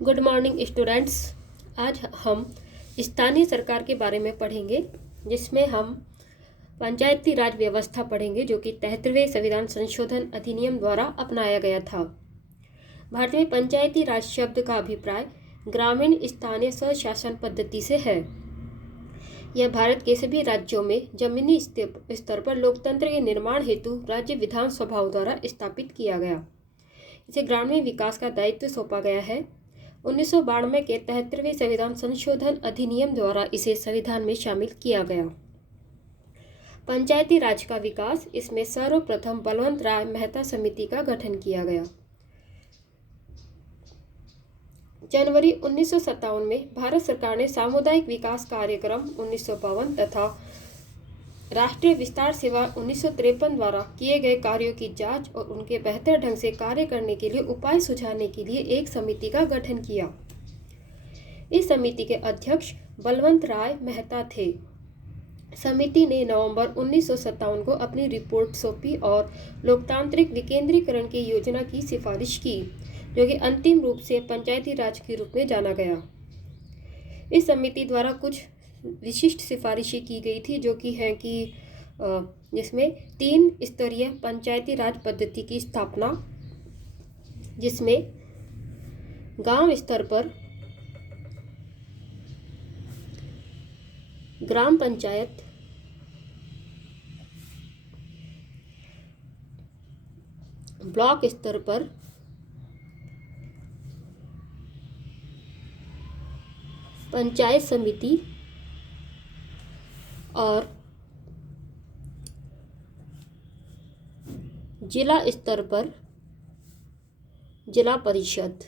Good morning students. आज हम स्थानीय सरकार के बारे में पढ़ेंगे, जिसमें हम पंचायती राज व्यवस्था पढ़ेंगे, जो कि 73वें संविधान संशोधन अधिनियम द्वारा अपनाया गया था। भारत में पंचायती राज शब्द का अभिप्राय ग्रामीण स्थानीय स्वशासन पद्धति से है। यह भारत के सभी राज्यों में जमीनी स्तर पर लोकतंत्र के निर्माण हेतु राज्य विधानसभाओं द्वारा स्थापित किया गया। इसे ग्रामीण विकास का दायित्व सौंपा गया है। 1992 के 73वें संविधान संशोधन अधिनियम द्वारा इसे संविधान में शामिल किया गया। पंचायती राज का विकास, इसमें सर्वप्रथम बलवंत राय मेहता समिति का गठन किया गया। जनवरी 1957 में भारत सरकार ने सामुदायिक विकास कार्यक्रम 1952 तथा राष्ट्रीय विस्तार सेवा 1953 द्वारा किए गए कार्यों की जांच और उनके बेहतर ढंग से कार्य करने के लिए उपाय सुझाने के लिए एक समिति का गठन किया। इस समिति के अध्यक्ष बलवंत राय मेहता थे। समिति ने नवंबर 1957 को अपनी रिपोर्ट सौंपी और लोकतांत्रिक विकेंद्रीकरण की योजना की सिफारिश की, जो कि अंतिम रूप से पंचायती राज के रूप में जाना गया। इस समिति द्वारा कुछ विशिष्ट सिफारिशें की गई थी, जो कि हैं कि जिसमें 3 स्तरीय पंचायती राज पद्धति की स्थापना, जिसमें गांव स्तर पर ग्राम पंचायत, ब्लॉक स्तर पर पंचायत समिति और जिला स्तर पर जिला परिषद।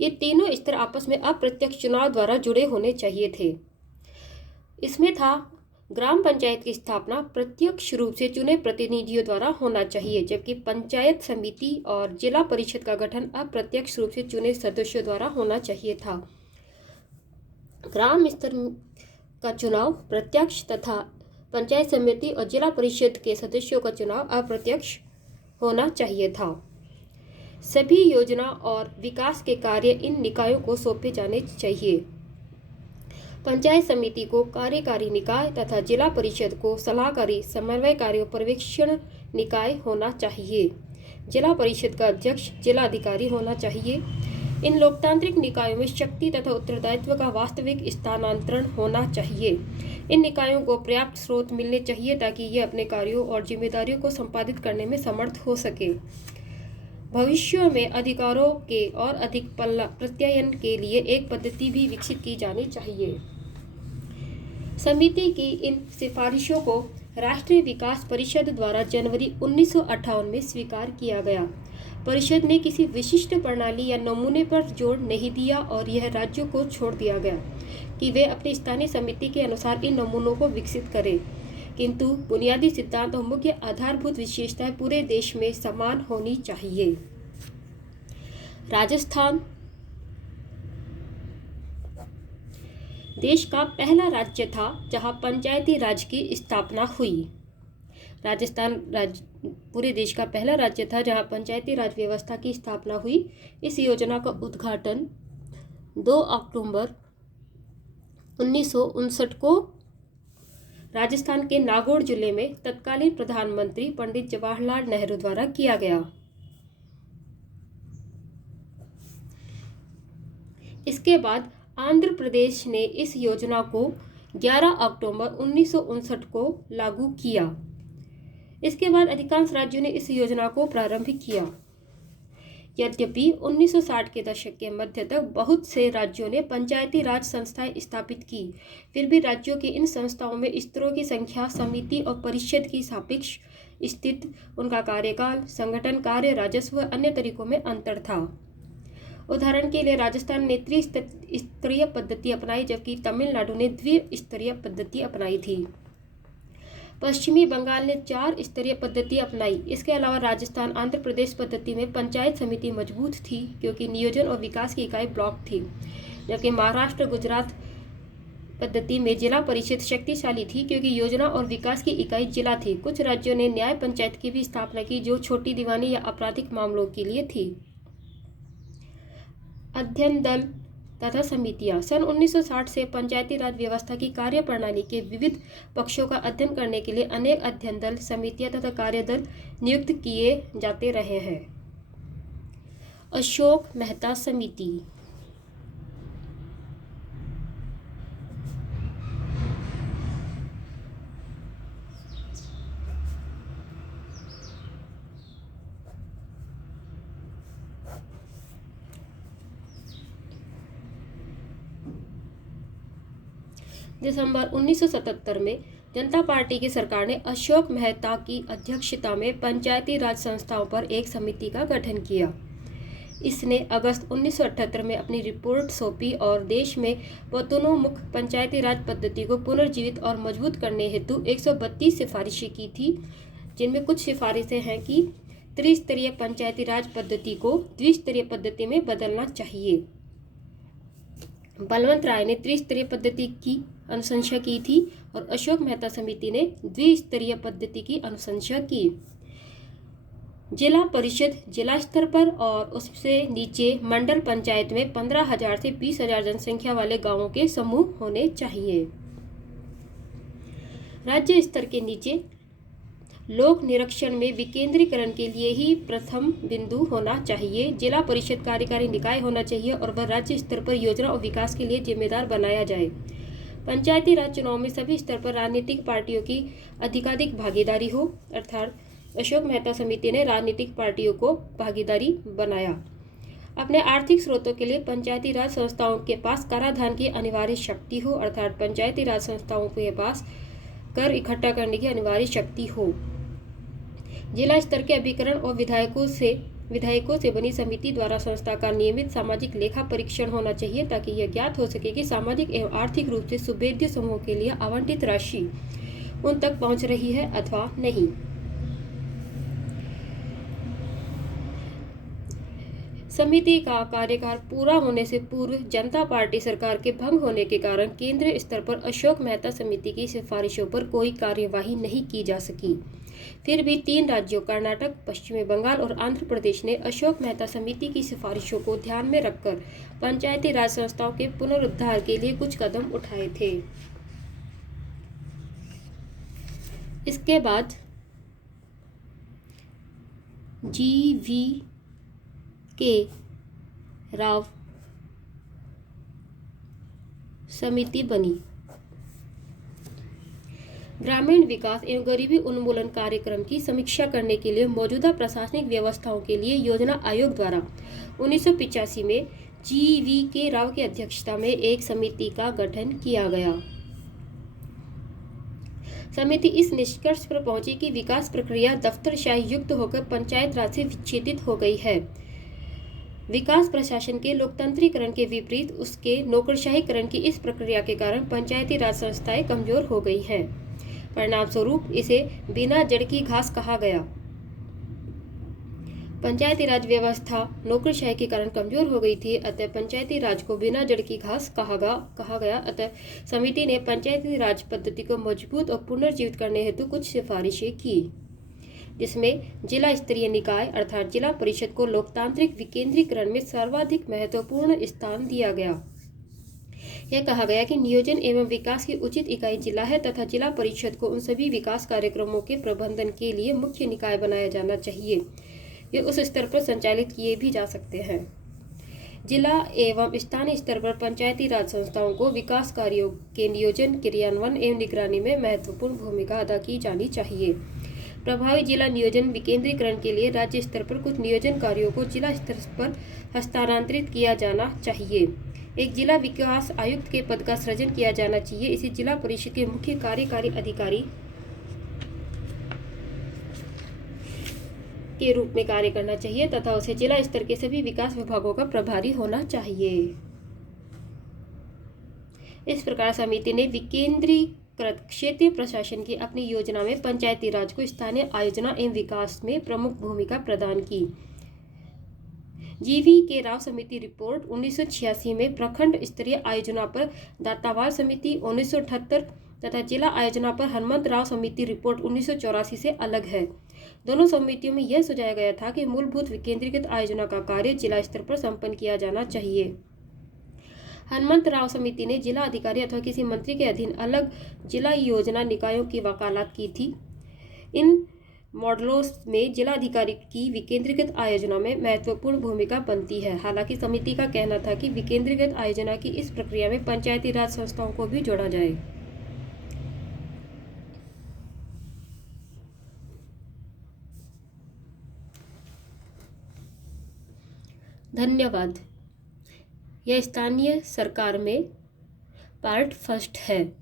ये तीनों स्तर आपस में अप्रत्यक्ष चुनाव द्वारा जुड़े होने चाहिए थे। इसमें था ग्राम पंचायत की स्थापना प्रत्यक्ष रूप से चुने प्रतिनिधियों द्वारा होना चाहिए, जबकि पंचायत समिति और जिला परिषद का गठन अप्रत्यक्ष रूप से चुने सदस्यों द्वारा होना चाहिए था। ग्राम स्तर का चुनाव प्रत्यक्ष तथा पंचायत समिति और जिला परिषद के सदस्यों का चुनाव अप्रत्यक्ष होना चाहिए था। सभी योजना और विकास के कार्य इन निकायों को सौंपे जाने चाहिए। पंचायत समिति को कार्यकारी निकाय तथा जिला परिषद को सलाहकारी, समन्वयकारी और पर्यवेक्षण निकाय होना चाहिए। जिला परिषद का अध्यक्ष जिलाधिकारी होना चाहिए। इन लोकतांत्रिक निकायों में शक्ति तथा उत्तरदायित्व का वास्तविक स्थानांतरण होना चाहिए। इन निकायों को पर्याप्त स्रोत मिलने चाहिए ताकि ये अपने कार्यों और जिम्मेदारियों को संपादित करने में समर्थ हो सके। भविष्य में अधिकारों के और अधिक प्रत्यायन के लिए एक पद्धति भी विकसित की जानी चाहिए। समिति की इन सिफारिशों को राष्ट्रीय विकास परिषद द्वारा जनवरी 1958 में स्वीकार किया गया। परिषद ने किसी विशिष्ट प्रणाली या नमूने पर जोर नहीं दिया और यह राज्यों को छोड़ दिया गया कि वे अपनी स्थानीय समिति के अनुसार इन नमूनों को विकसित करें, किंतु बुनियादी सिद्धांत और मुख्य आधारभूत विशेषताएं पूरे देश में समान होनी चाहिए। राजस्थान देश का पहला राज्य था जहां पंचायती राज की स्थापना हुई। राजस्थान पूरे देश का पहला राज्य था जहां पंचायती राज व्यवस्था की स्थापना हुई। इस योजना का उद्घाटन 2 अक्टूबर 1959 को राजस्थान के नागौर जिले में तत्कालीन प्रधानमंत्री पंडित जवाहरलाल नेहरू द्वारा किया गया। इसके बाद आंध्र प्रदेश ने इस योजना को 11 अक्टूबर 1959 को लागू किया। इसके बाद अधिकांश राज्यों ने इस योजना को प्रारंभ किया। यद्यपि 1960 के दशक के मध्य तक बहुत से राज्यों ने पंचायती राज संस्थाएं स्थापित की, फिर भी राज्यों की इन संस्थाओं में स्तरों की संख्या, समिति और परिषद की सापेक्ष स्थिति, उनका कार्यकाल, संगठन कार्य, राजस्व व अन्य तरीकों में अंतर था। उदाहरण के लिए राजस्थान ने त्रिस्तरीय पद्धति अपनाई, जबकि तमिलनाडु ने द्विस्तरीय पद्धति अपनाई थी। पश्चिमी बंगाल ने 4 स्तरीय पद्धति अपनाई। इसके अलावा राजस्थान आंध्र प्रदेश पद्धति में पंचायत समिति मजबूत थी, क्योंकि नियोजन और विकास की इकाई ब्लॉक थी, जबकि महाराष्ट्र, गुजरात पद्धति में जिला परिषद शक्तिशाली थी क्योंकि योजना और विकास की इकाई जिला थी। कुछ राज्यों ने न्याय पंचायत की भी स्थापना की जो छोटी दीवानी या आपराधिक मामलों के लिए थी। अध्ययन दल तथा समितियां। सन 1960 से पंचायती राज व्यवस्था की कार्यप्रणाली के विविध पक्षों का अध्ययन करने के लिए अनेक अध्ययन दल, समितियां तथा कार्यदल नियुक्त किए जाते रहे हैं। अशोक मेहता समिति। दिसंबर 1977 में जनता पार्टी की सरकार ने अशोक मेहता की अध्यक्षता में पंचायती राज संस्थाओं पर एक समिति का गठन किया। इसने अगस्त 1978 में अपनी रिपोर्ट सौंपी और देश में पतोन्मुख पंचायती राज पद्धति को पुनर्जीवित और मजबूत करने हेतु 132 सिफारिशें की थी, जिनमें कुछ सिफारिशें हैं कि त्रिस्तरीय पंचायती राज पद्धति को द्विस्तरीय पद्धति में बदलना चाहिए। बलवंत राय ने त्रिस्तरीय पद्धति की अनुशंसा की थी और अशोक मेहता समिति ने द्विस्तरीय पद्धति की अनुशंसा की। जिला परिषद जिला स्तर पर और उससे नीचे मंडल पंचायत में 15,000 से 20,000 जनसंख्या वाले गांवों के समूह होने चाहिए। राज्य स्तर के नीचे लोक निरीक्षण में विकेंद्रीकरण के लिए ही प्रथम बिंदु होना चाहिए। जिला परिषद कार्यकारी निकाय होना चाहिए और वह राज्य स्तर पर योजना और विकास के लिए जिम्मेदार बनाया जाए। पंचायती राज चुनाव में सभी स्तर पर राजनीतिक पार्टियों की अधिकाधिक भागीदारी हो, अर्थात अशोक मेहता समिति ने राजनीतिक पार्टियों को भागीदारी बनाया। अपने आर्थिक स्रोतों के लिए पंचायती राज संस्थाओं के पास कराधान की अनिवार्य शक्ति हो, अर्थात पंचायती राज संस्थाओं के पास कर इकट्ठा करने की अनिवार्य शक्ति हो। जिला स्तर के अभिकरण और विधायकों से बनी समिति द्वारा संस्था का नियमित सामाजिक लेखा परीक्षण होना चाहिए ताकि यह ज्ञात हो सके कि सामाजिक एवं आर्थिक रूप से सुभेद्य समूह के लिए आवंटित राशि उन तक पहुंच रही है अथवा नहीं। समिति का कार्यकाल पूरा होने से पूर्व जनता पार्टी सरकार के भंग होने के कारण केंद्रीय स्तर पर अशोक मेहता समिति की सिफारिशों पर कोई कार्यवाही नहीं की जा सकी। फिर भी 3 राज्यों कर्नाटक, पश्चिमी बंगाल और आंध्र प्रदेश ने अशोक मेहता समिति की सिफारिशों को ध्यान में रखकर पंचायती राज संस्थाओं के पुनरुद्धार के लिए कुछ कदम उठाए थे। इसके बाद GV.K. राव समिति बनी। ग्रामीण विकास एवं गरीबी उन्मूलन कार्यक्रम की समीक्षा करने के लिए मौजूदा प्रशासनिक व्यवस्थाओं के लिए योजना आयोग द्वारा 1985 में GV.K. राव की अध्यक्षता में एक समिति का गठन किया गया। समिति इस निष्कर्ष पर पहुंची कि विकास प्रक्रिया दफ्तरशाही युक्त होकर पंचायत राज से विच्छेदित हो गई है। विकास प्रशासन के लोकतंत्रीकरण के विपरीत उसके नौकरशाहीकरण की इस प्रक्रिया के कारण पंचायती राज संस्थाएं कमजोर हो गई हैं। परिणाम स्वरूप इसे बिना जड़ की घास कहा गया। पंचायती राज व्यवस्था नौकरशाही के कारण कमजोर हो गई थी, अतः पंचायती राज को बिना जड़ की घास कहा गया। अतः समिति ने पंचायती राज पद्धति को मजबूत और पुनर्जीवित करने हेतु कुछ सिफारिशें की, जिसमें जिला स्तरीय निकाय अर्थात जिला परिषद को लोकतांत्रिक विकेंद्रीकरण में सर्वाधिक महत्वपूर्ण स्थान दिया गया। यह कहा गया कि नियोजन एवं विकास की उचित इकाई जिला है तथा जिला परिषद को उन सभी विकास कार्यक्रमों के प्रबंधन के लिए मुख्य निकाय बनाया जाना चाहिए। ये उस स्तर पर संचालित किए भी जा सकते हैं। जिला एवं स्थानीय स्तर पर पंचायती राज संस्थाओं को विकास कार्यों के नियोजन, क्रियान्वयन एवं निगरानी में महत्वपूर्ण भूमिका अदा की जानी चाहिए। प्रभावी जिला नियोजन विकेंद्रीकरण के लिए राज्य स्तर पर कुछ नियोजन कार्यों को जिला स्तर पर हस्तांतरित किया जाना चाहिए। एक जिला विकास आयुक्त के पद का सृजन किया जाना चाहिए। इसे जिला परिषद के मुख्य कार्यकारी अधिकारी के रूप में कार्य करना चाहिए तथा उसे जिला स्तर के सभी विकास विभागों का प्रभारी होना चाहिए। इस प्रकार समिति ने विकेंद्रीकृत क्षेत्रीय प्रशासन की अपनी योजना में पंचायती राज को स्थानीय आयोजना एवं विकास में प्रमुख भूमिका प्रदान की। जीवी के राव समिति रिपोर्ट 1986 में प्रखंड स्तरीय आयोजना पर दातावार समिति 1978 तथा जिला आयोजना पर हनुमंत राव समिति रिपोर्ट 1984 से अलग है। दोनों समितियों में यह सुझाया गया था कि मूलभूत विकेंद्रीकृत आयोजना का कार्य जिला स्तर पर संपन्न किया जाना चाहिए। हनुमंत राव समिति ने जिला अधिकारी अथवा किसी मंत्री के अधीन अलग जिला योजना निकायों की वकालत की थी। इन मॉडलों में जिलाधिकारी की विकेंद्रीकृत आयोजना में महत्वपूर्ण भूमिका बनती है। हालांकि समिति का कहना था कि विकेंद्रीकृत आयोजना की इस प्रक्रिया में पंचायती राज संस्थाओं को भी जोड़ा जाए। धन्यवाद। यह स्थानीय सरकार में पार्ट फर्स्ट है।